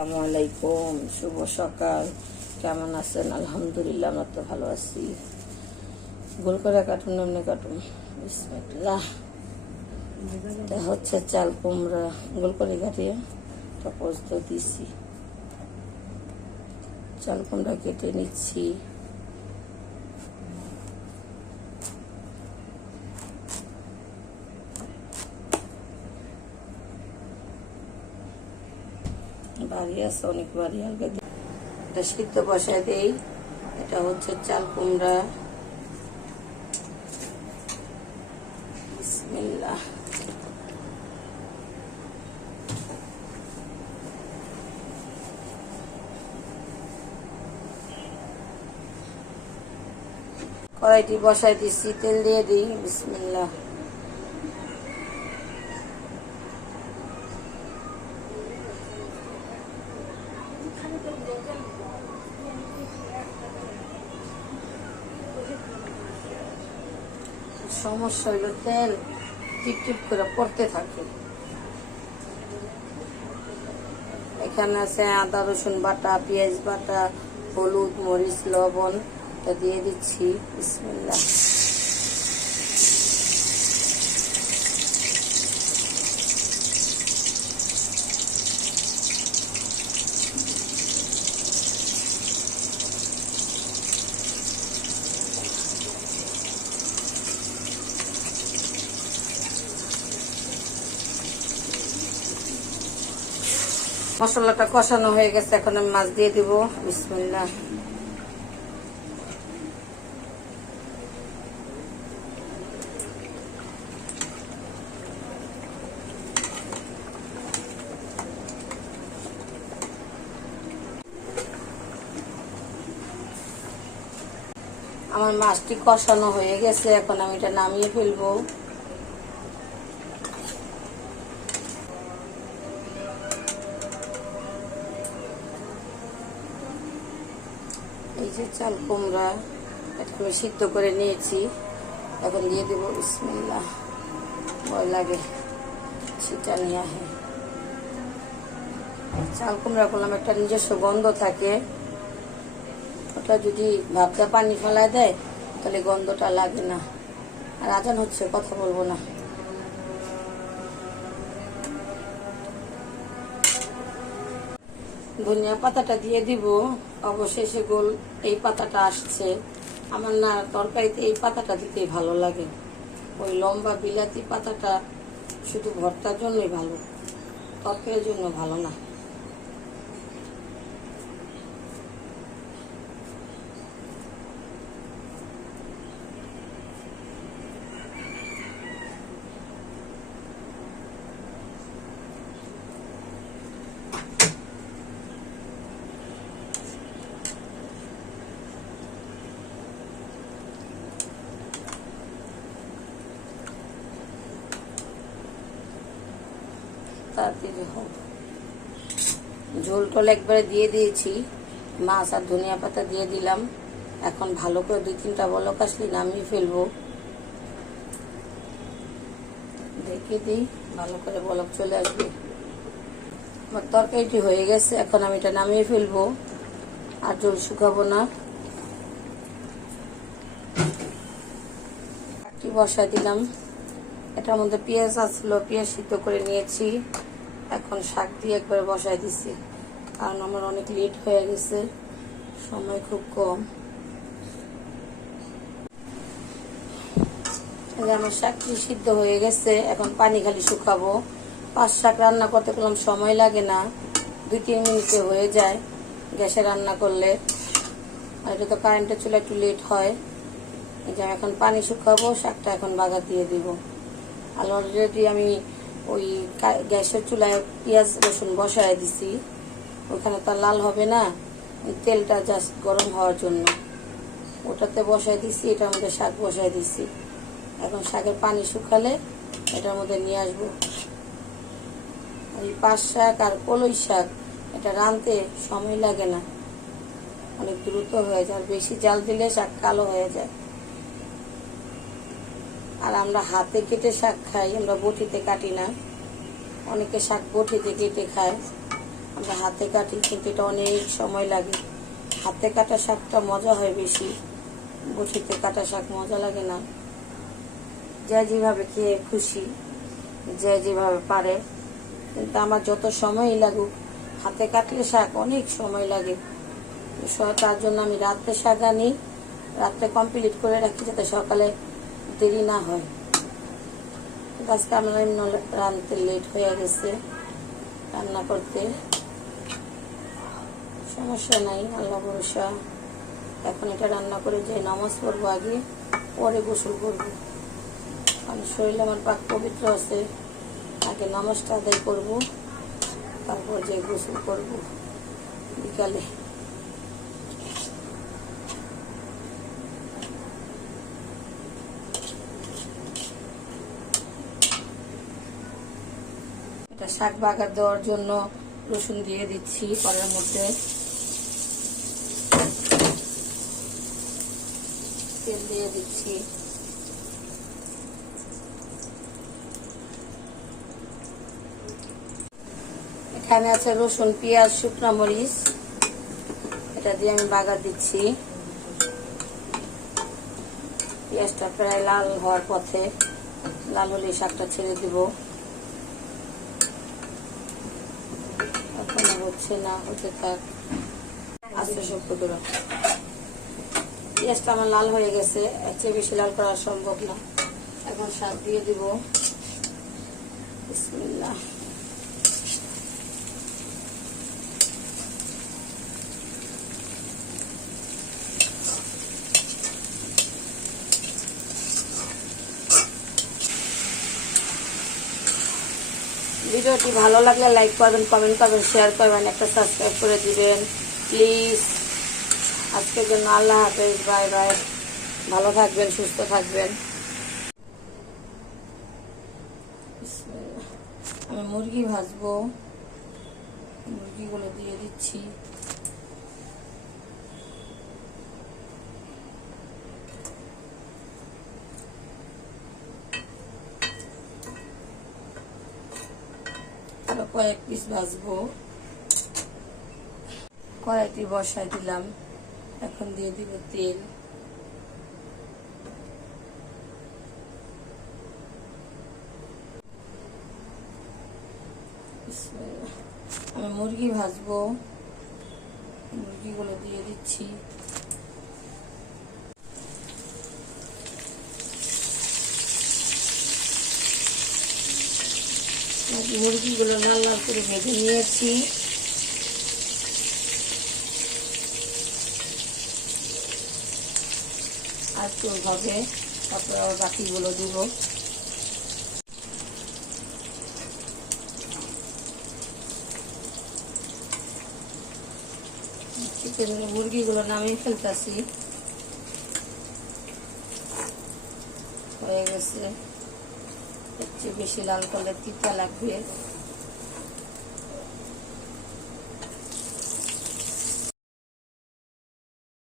আসসালামু আলাইকুম, শুভ সকাল। কেমন আছেন? আলহামদুলিল্লাহ, আমরা তো ভালো আছি। গোল করে কাটুন, এমনি কাটুন। বিসমিল্লাহ। এটা হচ্ছে চাল কুমড়া, গোল করে কাটিয়ে তারপর তো দিচ্ছি। চাল কুমড়া কেটে নিচ্ছি। বাড়ি আছে, অনেক বাড়ি। আগে এটা সিদ্ধ বসায় দেই। এটা হচ্ছে চাল কুমড়া। বিসমিল্লাহ। কড়াইটি বসাই দিচ্ছি, তেল দিয়ে দিই। বিসমিল্লাহ। সমস্যা হইল তেল টিপ টিপ করে পড়তে থাকে। এখানে আছে আদা রসুন বাটা, পেঁয়াজ বাটা, হলুদ মরিচ লবণ, এটা দিয়ে দিচ্ছি। বিসমিল্লাহ। মশলাটা কষানো হয়ে গেছে, এখন আমি মাছ দিয়ে দিব। বিসমিল্লাহ। আমার মাছটি কষানো হয়ে গেছে, এখন আমি এটা নামিয়ে ফেলবো। এই যে চাল কুমড়া, এটা আমি সিদ্ধ করে নিয়েছি, এখন দিয়ে দেবো। বিসমিল্লাহ। ভয় লাগে, সেটা নিয়ে আহে। চাল কুমড়া করলাম, একটা নিজস্ব গন্ধ থাকে। ওটা যদি ভাবটা পানি ফেলায় দেয় তাহলে গন্ধটা লাগে না। আর আজান হচ্ছে, কথা বলবো না। ধনিয়া পাতাটা দিয়ে দিব অবশেষে। গোল এই পাতাটা আসছে আমার না, তরকারিতে এই পাতাটা দিতেই ভালো লাগে। ওই লম্বা বিলাতি পাতাটা শুধু ভর্তার জন্যই ভালো, তরকারির জন্য ভালো না। ঝোল টোল একবারে দিয়ে দিয়েছি, মাছ আর ধনিয়া পাতা দিয়ে দিলাম। এখন ভালো করে 2-3টা বলক আসলে নামিয়ে ফেলবো। দেখে দিই, ভালো করে বলক চলে আসবে। আমার তরকারিটি হয়ে গেছে, এখন আমি এটা নামিয়ে ফেলবো। আর ঝোল শুকাবো না। বসাই দিলাম। এটার মধ্যে পেঁয়াজ আসলো, পেঁয়াজ সিদ্ধ করে নিয়েছি। এখন শাক দিয়ে একবারে বসাই দিছি, কারণ আমার অনেক লেট হয়ে গেছে, সময় খুব কম। আমার শাকটি সিদ্ধ হয়ে গেছে, এখন পানি খালি শুকাবো। 5 শাক রান্না করতে গেলাম, সময় লাগে না, 2-3 মিনিটে হয়ে যায় গ্যাসে রান্না করলে। আর এটা তো কারেন্টের চুলা, একটু লেট হয়। এই যে এখন পানি শুকাবো, শাকটা এখন বাগার দিয়ে দিব। আর অলরেডি আমি ওই গ্যাসের চুলায় পেঁয়াজ রসুন বসায় দিছি, ওখানে তো লাল হবে না, তেলটা জাস্ট গরম হওয়ার জন্য ওটাতে বসায় দিছি। এটার মধ্যে শাক বসায় দিছি, এখন শাকের পানি শুকালে এটার মধ্যে নিয়ে আসবো। এই পাঁচ শাক আর কলই শাক, এটা রাঁধতে সময় লাগে না, অনেক দ্রুত হয়ে যায়। বেশি জাল দিলে শাক কালো হয়ে যায়। আর আমরা হাতে কেটে শাক খাই, আমরা বটিতে কাটি না। অনেকে শাক বটিতে কেটে খায়, আমরা হাতে কাটি, কিন্তু এটা অনেক সময় লাগে। হাতে কাটা শাকটা মজা হয় বেশি, বটিতে কাটা শাক মজা লাগে না। যে যেভাবে খেয়ে খুশি, যে যেভাবে পারে। কিন্তু আমার যত সময়ই লাগুক, হাতে কাটলে শাক অনেক সময় লাগে। তার জন্য আমি রাত্রে শাক আনি, রাত্রে কমপ্লিট করে রাখি যাতে সকালে দেরি না হয়। আজকে আমরা রান্নাতে লেট হয়ে গেছে, রান্না করতে। সমস্যা নাই, আল্লাহ ভরসা। এখন এটা রান্না করে যে নামাজ পড়বো, আগে পরে গোসল করবো। কারণ শরীর আমার পাক পবিত্র আছে, আগে নামাজটা আদায় করবো, তারপর যে গোসল করবো বিকালে। এটা শাক বাগার দেওয়ার জন্য রসুন দিয়ে দিচ্ছি কড়াইয়ের মধ্যে। তেল দিয়ে দিচ্ছি। এখানে আছে রসুন, পেঁয়াজ, শুকনা মরিচ, এটা দিয়ে আমি বাগার দিচ্ছি। পেঁয়াজটা প্রায় লাল হওয়ার পথে, লাল হলে শাকটা ছেড়ে দিব। এখন হচ্ছে না, হতে থাক, আস্তে সব করে। পেঁয়াজটা আমার লাল হয়ে গেছে, এর চেয়ে বেশি লাল করা সম্ভব না। এখন শাক দিয়ে দিব। বিসমিল্লাহ। ভিডিওটি ভালো লাগলে লাইক করবেন, কমেন্ট করবেন, শেয়ার করবেন, একটা সাবস্ক্রাইব করে দিবেন প্লিজ। আজকের জন্য আল্লাহ হাফেজ, বাই বাই। ভালো থাকবেন, সুস্থ থাকবেন। আমি মুরগি ভাজবো, মুরগিগুলো দিয়ে দিচ্ছি। আরো কয়েক পিস ভাজবো। কড়াইটি বসাই দিলাম, এখন দিয়ে দিব তেল। আমি মুরগি ভাজবো, মুরগিগুলো দিয়ে দিচ্ছি। মুরগিগুলো লাল লাল করে ভেজে নিয়েছি। আর একটু হবে, তারপরে আবার বাকিগুলো দিব। মুরগিগুলো নামিয়ে ফেলতেছি, হয়ে গেছে। এর চেয়ে বেশি লাল করলে তিতা লাগবে।